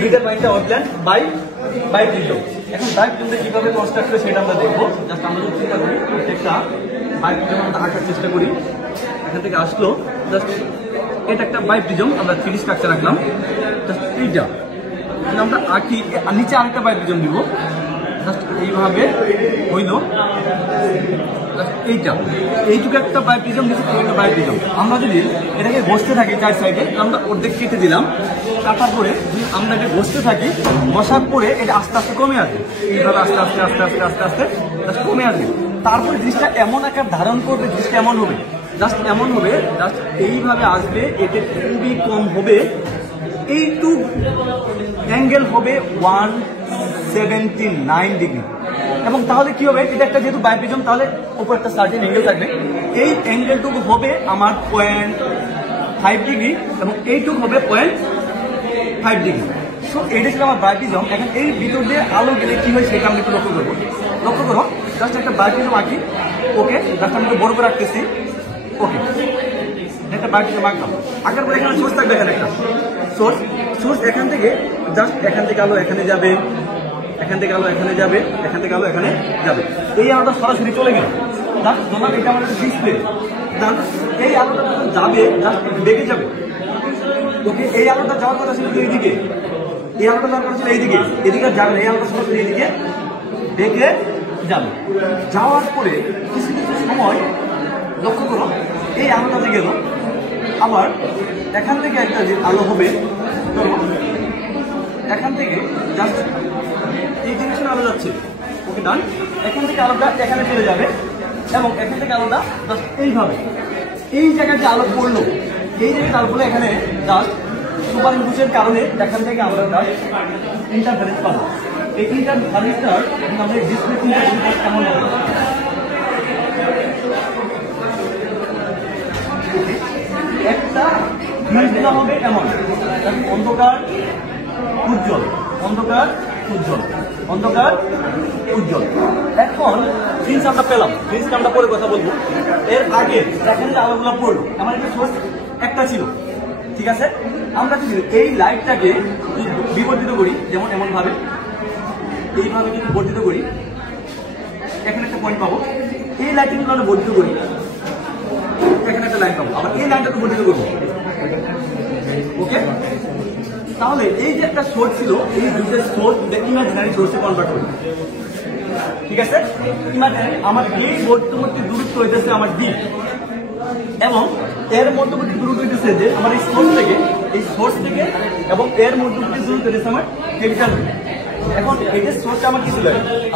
দুইটার বাইকটা আউটল্যান্ড by prism. এখন বাই প্রিজমটা কিভাবে কনস্ট্রাক্ট করে সেটা আমরা দেখবো। জাস্ট আমরা যদি চিন্তা করি একটা বাই প্রিজম আমরা আঁকার চেষ্টা করি, এখান থেকে আসলো জাস্ট এটা একটা বাই প্রিজম, আমরা 3D স্ট্রাকচার রাখলাম। জাস্ট এইটা আমরা আঁকি, নিচে আরেকটা বাই প্রিজম দিব, জাস্ট এইভাবে হইলো। এইটুকু একটা বাই প্রিজম দিচ্ছি, একটা বাই প্রিজম। আমরা যদি এটাকে বসতে থাকি চার সাইডে, আমরা অর্ধেক কেটে দিলাম, কাটার পরে যদি আমরা এটা বসতে থাকি, বসার পরে এটা আস্তে আস্তে কমে আসবে, এইভাবে আস্তে আস্তে আস্তে আস্তে আস্তে আস্তে জাস্ট কমে আসবে। তারপরে জিনিসটা এমন আকার ধারণ করবে, জিনিসটা এমন হবে, জাস্ট এমন হবে, জাস্ট এইভাবে আসবে, এটা খুবই কম হবে। এইটু অ্যাঙ্গেল হবে 179 ডিগ্রি। এবং তাহলে কি হবে, এটা একটা যেহেতু বাই প্রিজম, তাহলে উপর একটা সার্টেন অ্যাঙ্গেল থাকবে। এই অ্যাঙ্গেলটুকু হবে আমার 0.5 ডিগ্রি এবং এইটুকু হবে 0.5 ডিগ্রি। সো এটা ছিল আমার বাই প্রিজম। এখন এই ভিতর দিয়ে আলো গেলে কি হয় সেটা আমি একটু লক্ষ্য করবো। লক্ষ্য করো, জাস্ট একটা বাই প্রিজম আঁকি, ওকে, জাস্ট আমি একটু বড় করে রাখতেছি, ওকে, একটা বাই প্রিজম আঁকলাম। আঁকার পরে এখানে সোর্স থাকবে, এখানে একটা সোর্স এখান থেকে জাস্ট এখান থেকে আলো এখানে যাবে, এখান থেকে আলো এখানে যাবে, এখান থেকে আলো এখানে যাবে। এই আলোটা সরাসরি চলে গেল, জাস্ট ধরলাম এটা আমার ডিসপ্লে। এই আলোটা যখন যাবে জাস্ট বেঁকে যাবে, ওকে। এই আলোটা যাওয়ার কথা ছিল এইদিকে, এই আলোটা যাওয়ার কথা ছিল এইদিকে, এদিকে যাবে, এই আলোটা সরাসরি এইদিকে বেঁকে যাবে। যাওয়ার পরে কিছু কিছু সময় লক্ষ্য করো, এই আলোটা যে গেল, আবার এখান থেকে একটা যে আলো হবে, এখান থেকে জাস্ট এই ডিরেকশনে আলো যাচ্ছে, ওকে, ডান। এখান থেকে আলোটা এখানে চলে যাবে এবং এখান থেকে আলোটা জাস্ট এইভাবে এই জায়গাতে আলো পড়লো, এই জায়গাতে আলো পড়লে এখানে জাস্ট সুপার ইম্পোজিশনের কারণে এখান থেকে আমরা জাস্ট ইন্টারফারেন্স পাবো। এই ইন্টারফারেন্সটার আমরা ডিসপ্লে কেমন হবে, একটা জিনিসগুলো হবে এমন, অন্ধকার উজ্জ্বল, অন্ধকার উজ্জ্বল, অন্ধকার উজ্জ্বল। এখন জিনিস আমরা পেলাম, জিনিসটা আমরা পরে কথা বলবো। এর আগে এখানে যে আলোগুলো পড়লো, আমার একটা সোর্স একটা ছিল, ঠিক আছে। আমরা যদি এই লাইটটাকে বিবর্তিত করি, যেমন এমন ভাবে এইভাবে যদি বর্ধিত করি, এখানে একটা পয়েন্ট পাবো। এই লাইটটা যদি আমরা বর্ধিত করি, এখানে একটা লাইন পাবো, আবার এই লাইনটাকে বর্ধিত করবো, ওকে। তাহলে এই যে একটা সোর্স ছিল, এই দুটো সোর্স ইমাজিনারি সোর্সে কনভার্ট করি, ঠিক আছে। ইমাজিনারি আমার এই মধ্যবর্তী দূরত্ব হইতেছে আমার ডি, এবং এর মধ্যবর্তী দূরত্ব হইতেছে যে আমার এই সোর্স থেকে এবং এর মধ্যবর্তী দূরত্ব হইতেছে আমার ক্যাপিটাল। এখন এই যে সোর্সটা আমার কি ছিল,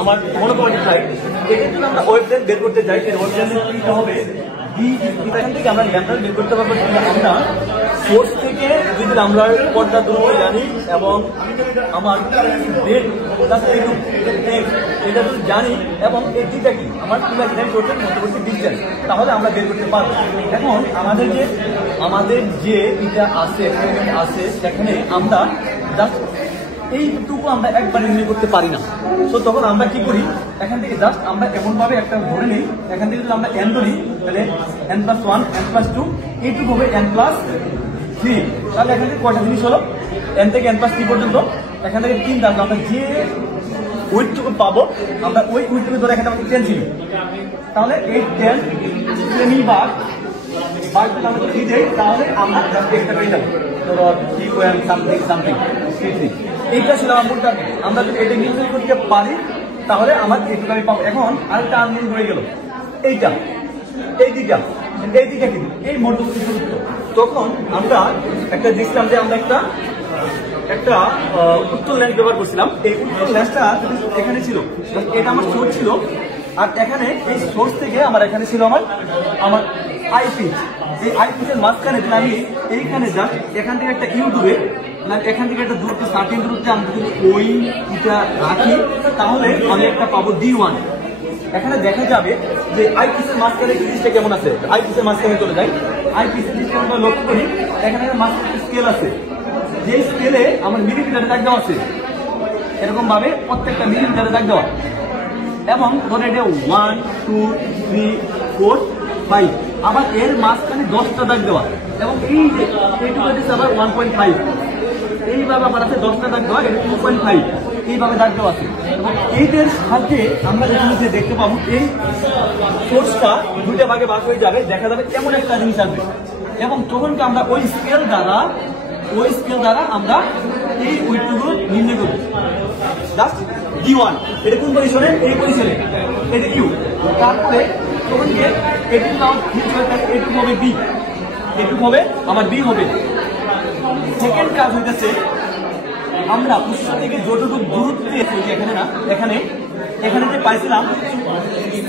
আমার মনোপয়েন্ট লাইট, এটা যদি আমরা ওয়েভলেন্থ বের করতে যাই, এর ওয়েভলেন্থ কি হবে, এখান থেকে আমরা ল্যাম্ডা বের করতে পারবো। আমরা সোর্স থেকে যদি আমরা পর্দা দূরত্ব জানি এবং আমার এটা যদি জানি এবং এই দিকটা কি আমার ইমাজিনারি সোর্সের মধ্যবর্তী ডিসটেন্স, তাহলে আমরা বের করতে পারবো। এখন আমাদের যে এটা আছে সেখানে আমরা জাস্ট এইটুকু আমরা একবারে নির্ণয় করতে পারি না। তো তখন আমরা কি করি, এখান থেকে জাস্ট আমরা এমন ভাবে একটা ধরে নিই, এখান থেকে যদি আমরা n ধরি, তাহলে n+1 n+2 এইটুকু হবে n+3। তাহলে এখান থেকে কয়টা জিনিস হলো, n থেকে n+3 পর্যন্ত, এখান থেকে 3 থাকলো। আমরা যে উইডটুকু পাবো, আমরা ওই উইডটুকু ধরে এখানে আমাদের 10 ছিল, তাহলে এই 10 শ্রেণী ভাগ যদি আমরা 3 দেই, তাহলে আমরা জাস্ট একটা পেয়ে যাবো, ধরো 3.something। এইটা ছিল আমার মূল টার্গেট। আমরা যদি এটা নির্ণয় করতে পারি তাহলে আমার এইটুকু আমি পাবো। এখন আরেকটা আননোন হয়ে গেল, এই দিকটা কিন্তু এই মধ্যবর্তী দূরত্ব। তখন আমরা একটা দেখছিলাম যে আমরা একটা উত্তল লেন্স ব্যবহার করছিলাম। এই উত্তল লেন্সটা এখানে ছিল, এটা আমার সোর্স ছিল, আর এখানে এই সোর্স থেকে আমার এখানে ছিল আমার আই পিচ। এই আই পিচের মাঝখানে আমি এইখানে জাস্ট এখান থেকে একটা ইউটিউবে এখান থেকে একটা দূরত্ব সার্টেন দূরত্বে আমি যদি ওইটা রাখি, তাহলে আমি একটা পাবো D1। এখানে দেখা যাবে যে আই পিসের মাঝখানে জিনিসটা কেমন আছে। আই পিসের মাঝখানে চলে যায়, আই পিসের জিনিসটা আমরা লক্ষ্য করি, এখানে মাঝখানে স্কেল আছে, যে স্কেলে আমার মিলিমিটারে দাগ দেওয়া আছে, এরকম ভাবে প্রত্যেকটা মিলিমিটারে দাগ দেওয়া, এবং ধরে এটা 1 2 3 4 5, আবার এর মাঝখানে 10টা দাগ দেওয়া, এবং এই যে এইটুকু আবার 1.5 এইভাবে আমার আছে 10টা দাগ দেওয়া, এটা 2.5 এইভাবে দাগ দেওয়া আছে। এবং এইটার সাথে আমরা এখানে যে দেখতে পাবো এই সোর্সটা দুইটা ভাগে ভাগ হয়ে যাবে, দেখা যাবে এমন একটা জিনিস আসবে। এবং তখন আমরা ওই স্কেল দ্বারা আমরা এই ওয়েটটুকু নির্ণয় করবো। জাস্ট D1 এটা কোন পজিশনে? এই পজিশনে, এটা ইউ। তারপরে তখন গিয়ে এটুকু আমার এটুকু হবে বি, এটুকু হবে আমার বি হবে। সেকেন্ড কাজ হইতেছে আমরা উৎস থেকে যতটুকু দূরত্বে এখানে না এখানে যে পাইছিলাম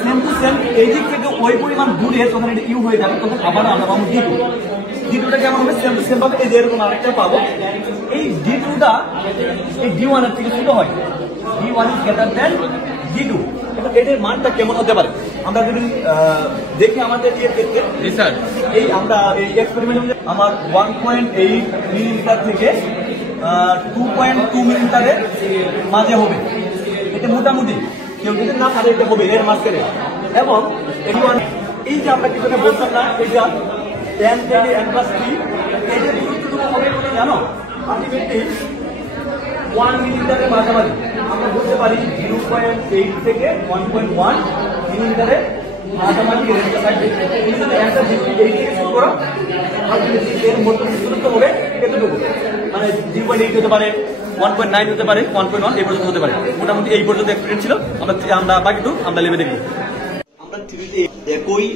সেম টু সেম এই দিক থেকে ওই পরিমাণ দূরে তখন এটা ইউ হয়ে যাবে, তখন আবার আমরা পাবো D2। D2টা কেমন হবে? সেম টু সেম ভাবে এই যে এরকম আরেকটা পাবো। এই D2টা এই D1 এর থেকে ছোট হয়, D1 is greater than D2। এটার মানটা কেমন হতে পারে আমরা যদি দেখি আমাদের এই আমরা এই এক্সপেরিমেন্ট আমার 1.8 মিলিলিটার থেকে 2.2 মিলিলিটারের মাঝে হবে। এটা মোটামুটি কেউ যদি না পারে এটা হবে এর মাঝখানে। এবং এই যে আমরা কিছু বলতাম না, এটা n থেকে n+3 এদের দূরত্বটুকু হবে জানো? আলটিমেটলি 1 মিলিমিটারের মাঝামাঝি আমরা বলতে পারি 0.8 থেকে 1.1 মিলিমিটারের মাঝামাঝি রেঞ্জটা থাকবে। কিন্তু একটা 8 থেকে শুরু করা এর মধ্যে দূরত্ব হবে এতটুকু, মানে 0.8 হতে পারে, 1.9 হতে পারে, 1.1 এই পর্যন্ত হতে পারে। মোটামুটি এই পর্যন্ত এক্সপেরিয়েন্স ছিল। আমরা বাকিটুকু আমরা লেবে দেখবো। আমরা থ্রিতে একই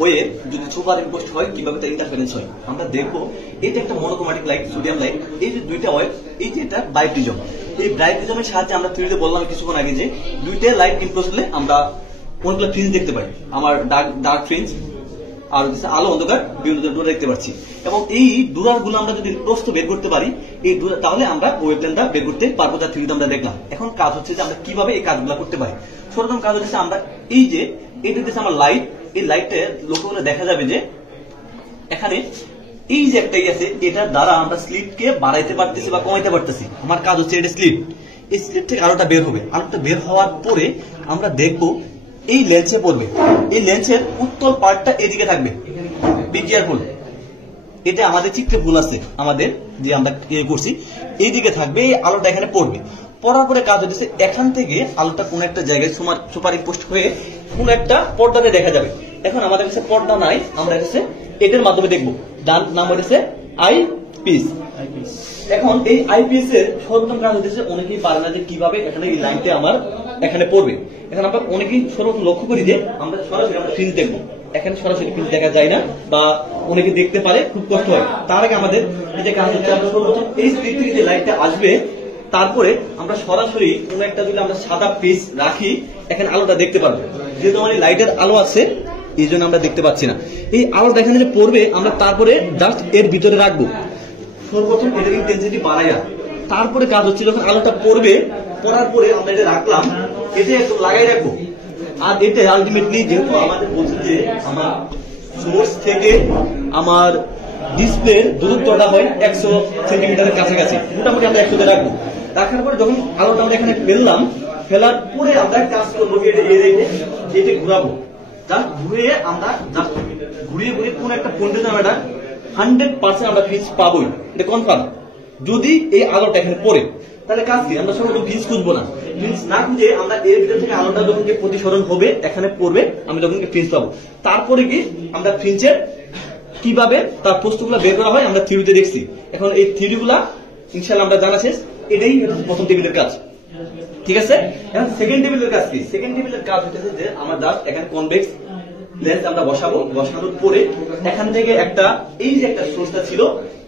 ওয়ে যদি সুপার ইম্পোস্ট হয় কিভাবে তার ইন্টারফারেন্স হয় আমরা দেখবো। এটা একটা মনোক্রোমাটিক লাইট, সোডিয়াম লাইট। এই যে দুইটা ওয়েভ, এই যে এটা ব্রাইটপ্রিজম। এই ব্রাইটপ্রিজমের সাহায্যে আমরা থ্রিতে বললাম কিছুক্ষণ আগে যে দুইটা লাইট ইম্পোস্ট হলে আমরা অনেকগুলো ফ্রিঞ্জ দেখতে পাই। আমার ডার্ক ফ্রিঞ্জ আর আলো অন্ধকার বিভিন্ন ডোরা দেখতে পাচ্ছি। এবং এই ডোরার গুলো আমরা যদি প্রস্থ বের করতে পারি এই তাহলে আমরা ওয়েভলেন্থটা বের করতে পারবো, যা থ্রিতে আমরা দেখলাম। এখন কাজ হচ্ছে যে আমরা কিভাবে এই কাজগুলো করতে পারি। সর্বপ্রথম কাজ হচ্ছে আমরা এই যে এটা হচ্ছে আমার লাইট, এই লাইটটা লক্ষ্য করলে দেখা যাবে যে এখানে এই যে একটা আছে, এটার দ্বারা আমরা স্লিটকে বাড়াইতে পারতেছি বা কমাইতে পারতেছি। আমার কাজ হচ্ছে এটা স্লিট, এই স্লিট থেকে আলোটা বের হবে। আলোটা বের হওয়ার পরে আমরা দেখবো এই লেন্সে পড়বে। এই লেন্সের উত্তল পার্টটা এদিকে থাকবে, বি কেয়ারফুল। এটা আমাদের চিত্রে ভুল আছে, আমাদের যে আমরা করছি এইদিকে থাকবে, এই আলোটা এখানে পড়বে। পড়ার পরে কাজ হচ্ছে এখান থেকে আলোটা কোন একটা জায়গায় সুপার ইম্পোস্ট হয়ে কোন একটা পর্দাতে দেখা যাবে। এখন আমাদের কাছে পর্দা নাই, আমরা কাছে এটার মাধ্যমে দেখবো। যার নাম হচ্ছে আই পিস। এখন এই আইপিএস এর সর্বপ্রথম কাজ হচ্ছে অনেকেই পারে না যে কিভাবে এখানে এই লাইনটা আমার এখানে পড়বে। এখন আমরা অনেকেই সর্বপ্রথম লক্ষ্য করি যে আমরা সরাসরি আমরা ফ্রিঞ্জ দেখবো, এখানে সরাসরি ফ্রিঞ্জ দেখা যায় না বা অনেকে দেখতে পারে, খুব কষ্ট হয়। তার আগে আমাদের এই যে কাজ হচ্ছে আমরা সর্বপ্রথম এই স্লিট থেকে যে লাইটটা আসবে তারপরে আমরা সরাসরি কোন একটা যদি আমরা সাদা পিস রাখি এখানে আলোটা দেখতে পারবো। যেহেতু আমার লাইটের আলো আছে এই জন্য আমরা দেখতে পাচ্ছি না। এই আলোটা এখানে যে পড়বে আমরা তারপরে জাস্ট এর ভিতরে রাখবো। সর্বপ্রথম এটার ইন্টেন্সিটি বাড়াইয়া তারপরে কাজ হচ্ছে যখন আলোটা পড়বে, পড়ার পরে আমরা এটা রাখলাম, এটা একটু লাগাই রাখবো। আর এটা আলটিমেটলি যেহেতু আমাদের বলছে যে আমার সোর্স থেকে আমার ডিসপ্লের দূরত্বটা হয় 100 সেন্টিমিটারের কাছাকাছি, মোটামুটি আমরা 100 তে রাখবো। রাখার পরে যখন আলোটা আমরা এখানে ফেললাম, ফেলার পরে আমরা কাজ করবো এটা ঘুরাবো। জাস্ট ঘুরিয়ে আমরা জাস্ট ঘুরিয়ে কোন একটা পয়েন্টে যাবো, এটা 100% আমরা ফিজ পাবোই, এটা কনফার্ম। যদি এই আলোটা এখানে পড়ে তাহলে কাজ কি, আমরা সর্বপ্রথম ফিজ খুঁজবো না। ফিজ না খুঁজে আমরা এর ভিতর থেকে আলোটা যখন প্রতিসরণ হবে এখানে পড়বে, আমি যখন ফিজ পাবো। তারপরে কি আমরা ফিঞ্চের কিভাবে তার প্রশ্নগুলো বের করা হয় আমরা থিওরিতে দেখছি। এখন এই থিওরিগুলা ইনশাআল্লাহ আমরা জানা শেষ। এটাই প্রথম টেবিলের কাজ, ঠিক আছে। এখন সেকেন্ড টেবিলের কাজ কি? সেকেন্ড টেবিলের কাজ হচ্ছে যে আমরা জাস্ট এখানে কনভেক্স লেন্স আমরা বসাবো। বসানোর পরে এখান থেকে একটা এই যে একটা সোর্সটা ছিল,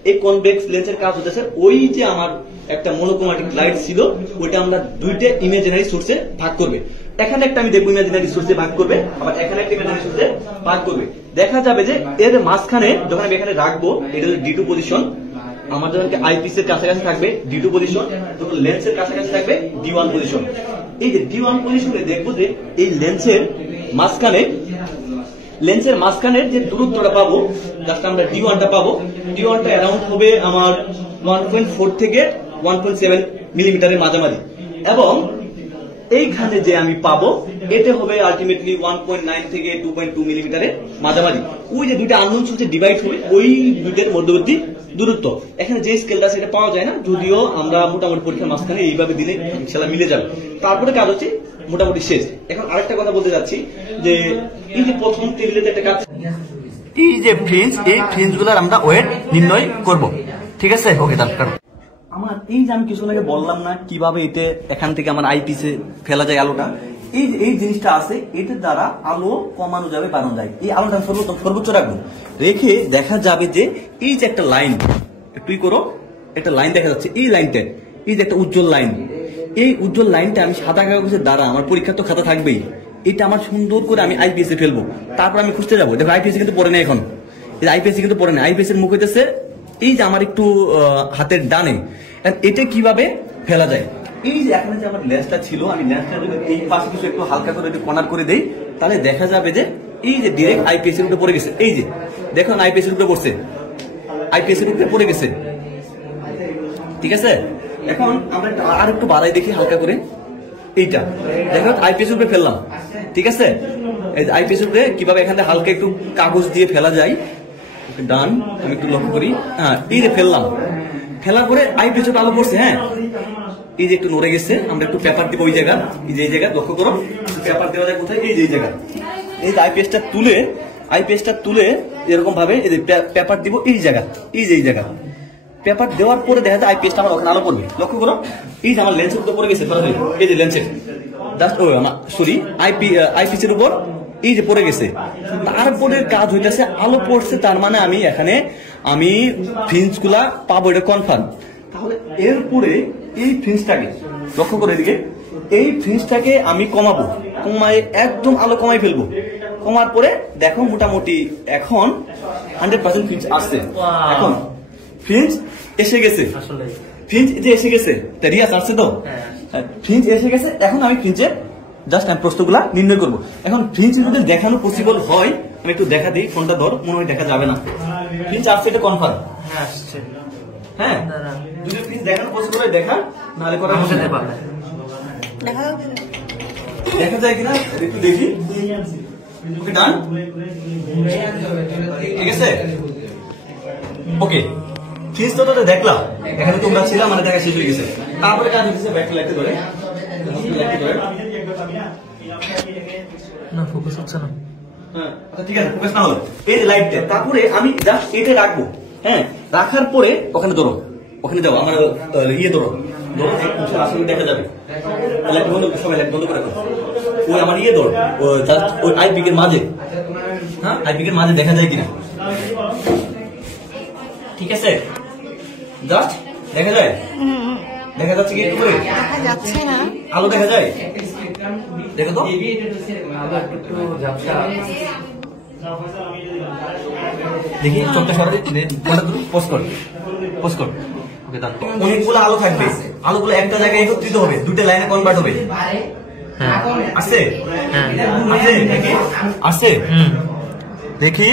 এই কনভেক্স লেন্সের কাজ হচ্ছে ওই যে আমার একটা মনোক্রোমাটিক লাইট ছিল ওইটা আমরা দুইটা ইমাজিনারি সোর্সে ভাগ করবে। এখানে একটা আমি দেখবো ইমাজিনারি সোর্সে ভাগ করবে, আবার এখানে একটা ইমাজিনারি সোর্সে ভাগ করবে। দেখা যাবে যে এর মাঝখানে যখন আমি এখানে রাখবো এটা হচ্ছে D2 পজিশন, আমার যখন আইপিস এর কাছাকাছি থাকবে D2 পজিশন, যখন লেন্সের কাছাকাছি থাকবে D1 পজিশন। এই যে D1 পজিশনে দেখবো যে এই লেন্সের মাঝখানের যে দূরত্বটা পাবো জাস্ট আমরা D1টা পাবো। D1টা অ্যারাউন্ড হবে আমার 1.4 থেকে 1.7 মিলিমিটারের মাঝামাঝি। এবং এইখানে যে আমি পাবো এটা হবে আলটিমেটলি 1.9 থেকে 2.2 মিলিমিটারের মাঝামাঝি। ওই যে দুইটা আননোন সোর্সে ডিভাইড হবে ওই দুইটার মধ্যবর্তী দূরত্ব। এখানে যে স্কেলটা সেটা পাওয়া যায় না, যদিও আমরা মোটামুটি পরীক্ষার মাঝখানে এইভাবে দিলে ইনশাআল্লাহ মিলে যাবে। তারপরে কাজ হচ্ছে মোটামুটি শেষ। এখন আরেকটা কথা বলতে যাচ্ছি যে এই যে প্রথম টেবিলেতে একটা কাজ, এই যে ফ্রিঞ্জ, এই ফ্রিঞ্জ গুলার আমরা ওয়েট নির্ণয় করব। ঠিক আছে, ওকে তারপর আমার এই যে আমি কিছু আগে বললাম না কিভাবে এতে এখান থেকে আমার আইপিসে ফেলা যায় আলোটা, এই জিনিসটা আছে, এটার দ্বারা আলো কমানো যাবে, বাড়ানো যায়। এই আলোটা সর্বোচ্চ রাখবো, রেখে দেখা যাবে যে এই যে একটা লাইন, একটুই করো, একটা লাইন দেখা যাচ্ছে, এই লাইনটা, এই যে একটা উজ্জ্বল লাইন, এই উজ্জ্বল লাইনটা আমি সাদা কাগজের দ্বারা, আমার পরীক্ষা তো খাতা থাকবেই, এটা আমার সুন্দর করে আমি আইপিএসে ফেলবো। তারপর আমি খুঁজতে যাবো, দেখো আইপিএসে কিন্তু পড়ে নেই এখন, আইপিএসে কিন্তু পড়ে নেই, আইপিএস এর মুখ হইতেছে এই যে আমার একটু হাতের ডানে। এটা কিভাবে ফেলা যায়, এই যে এখানে যে আমার লেন্সটা ছিল, আমি লেন্সটা যদি এই পাশে কিছু একটু হালকা করে একটু কর্নার করে দেই, তাহলে দেখা যাবে যে এই যে ডিরেক্ট আইপিএস এর উপরে পড়ে গেছে। এই যে দেখুন আইপিএস এর উপরে পড়ছে, আইপিএস এর উপরে পড়ে গেছে। ঠিক আছে, এখন আমরা আর একটু বাড়াই দেখি হালকা করে, এইটা দেখো আইপিএস এর উপরে ফেললাম। ঠিক আছে, এই আইপিএস এর উপরে কিভাবে এখানে হালকা একটু কাগজ দিয়ে ফেলা যায়, ডান, আমি একটু লক্ষ্য করি, হ্যাঁ এই যে ফেললাম, ফেলার পরে আইপিএস এর আলো পড়ছে, হ্যাঁ এই যে একটু নড়ে গেছে, আমরা একটু পেপার দিব ওই জায়গা, এই যে এই জায়গা লক্ষ্য করো, পেপার দেওয়া যায় কোথায়, এই যে এই জায়গা, এই যে আইপিএসটা তুলে এরকম ভাবে এই যে পেপার দিব এই জায়গা, এই যে এই জায়গা পেপার দেওয়ার পরে দেখা যায় আইপিএসটা আমার ওখানে আলো পড়বে। লক্ষ্য করো, এই যে আমার লেন্সের উপর পড়ে গেছে, এই যে লেন্সের জাস্ট ও সরি আইপিএস এর উপর এই যে পড়ে গেছে। তারপরে কাজ হইতেছে আলো পড়ছে, তার মানে আমি এখানে আমি ফ্রিঞ্জ গুলা পাবো, এটা কনফার্ম। তাহলে এরপরে এই ফ্রিঞ্জটাকে লক্ষ্য করে এদিকে, এই ফ্রিঞ্জটাকে আমি কমাবো, কমায় একদম আলো কমাই ফেলবো। কমার পরে দেখো মোটামুটি এখন 100% ফ্রিঞ্জ আসছে। এখন ফ্রিঞ্জ এসে গেছে, ফ্রিঞ্জ যে এসে গেছে, রিয়াজ আসছে তো, ফ্রিঞ্জ এসে গেছে। এখন আমি ফ্রিঞ্জের জাস্ট আমি প্রশ্নগুলা নির্ণয় করবো। এখন ফ্রিঞ্জ যদি দেখানো পসিবল হয়, আমি একটু দেখা দিই, ফোনটা ধর, মনে হয় দেখা যাবে না। ফ্রিঞ্জ আসছে, এটা কনফার্ম, হ্যাঁ যদি ফ্রিঞ্জ দেখানো পসিবল হয় দেখা, নাহলে করা দেখা যায় কিনা একটু দেখি। ওকে ডান, ঠিক আছে, ওকে ফ্রিজ তো দেখলাম, এখানে তোমরা ছিলাম, মানে দেখা শেষ হয়ে গেছে। তারপরে কাজ হচ্ছে ব্যাক লাইটে ধরে, না ফোকাস হচ্ছে না, হ্যাঁ আচ্ছা ঠিক আছে, ফোকাস না হলো এই যে লাইটটা। তারপরে আমি জাস্ট এটা রাখবো, হ্যাঁ রাখার পরে ওখানে ধরো, ওখানে যাও, আমার ইয়ে ধরো, আসলে দেখা যাবে, লাইট বন্ধ, সবাই লাইট বন্ধ করে, ওই আমার ইয়ে ধরো, ওই আইপিকের মাঝে, হ্যাঁ আইপিকের মাঝে দেখা যায় কিনা, ঠিক আছে জাস্ট দেখা যায়, দেখা যাচ্ছে কি করে, দেখা যাচ্ছে না, আলো দেখা যায়, দেখো তো দেখি চোখটা সরাতে, পোস্ট কর, অনেকগুলো আলো থাকবে, আলোগুলো একটা জায়গায় একত্রিত হবে, দুটো লাইনে কনভার্ট হবে। আসছে আসছে দেখি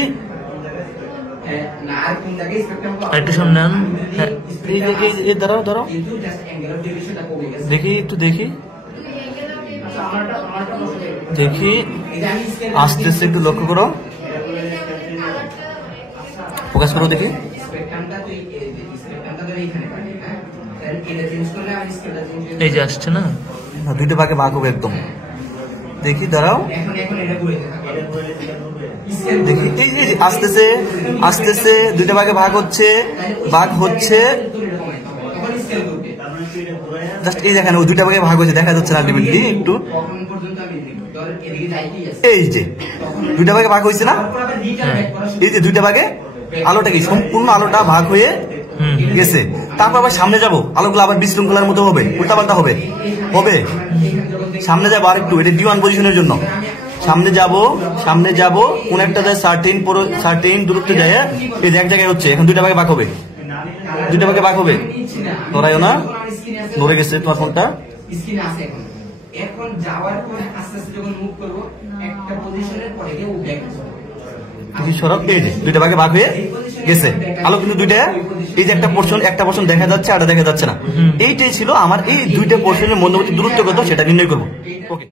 একটু সামনে আন, হ্যাঁ ধরো ধরো দেখি, একটু দেখি দেখি আসতেছে, একটু লক্ষ্য করো, ফোকাস করো, দেখি এই যে আসছে না, দুইটা ভাগে ভাগ হবে একদম, দেখি দাঁড়াও, দেখি এই যে আসতেছে আসতেছে, দুইটা ভাগে ভাগ হচ্ছে জাস্ট এই দেখেন, ওই দুইটা ভাগে ভাগ হয়েছে, দেখা যাচ্ছে না আলটিমেটলি একটু, এই যে দুইটা ভাগে ভাগ হয়েছে না, এই যে দুইটা ভাগে আলোটা কি সম্পূর্ণ আলোটা ভাগ হয়ে গেছে। তারপর আবার সামনে যাবো, আলোগুলো আবার বিশৃঙ্খলার মতো হবে, উল্টাপাল্টা হবে, সামনে যাবো আর একটু, এটা D1 পজিশনের জন্য সামনে যাব কোন একটা যায় সার্টেন দূরত্বে যায়, এই এক জায়গায় হচ্ছে, এখন দুইটা ভাগে ভাগ হবে, ধরাইও না, ধরে গেছে তোমার ফোনটা, এখন যাওয়ার পরে আস্তে আস্তে যখন মুভ করব একটা পজিশনের পরে গিয়ে ও ব্যাক সরব, এই যে দুইটা ভাগে ভাগ হয়ে গেছে, আলো কিন্তু দুইটা, এই যে একটা পোর্শন দেখা যাচ্ছে, আর দেখা যাচ্ছে না। এইটাই ছিল আমার এই দুইটা পোর্শনের মধ্যবর্তী দূরত্ব কত সেটা নির্ণয় করবো। ওকে।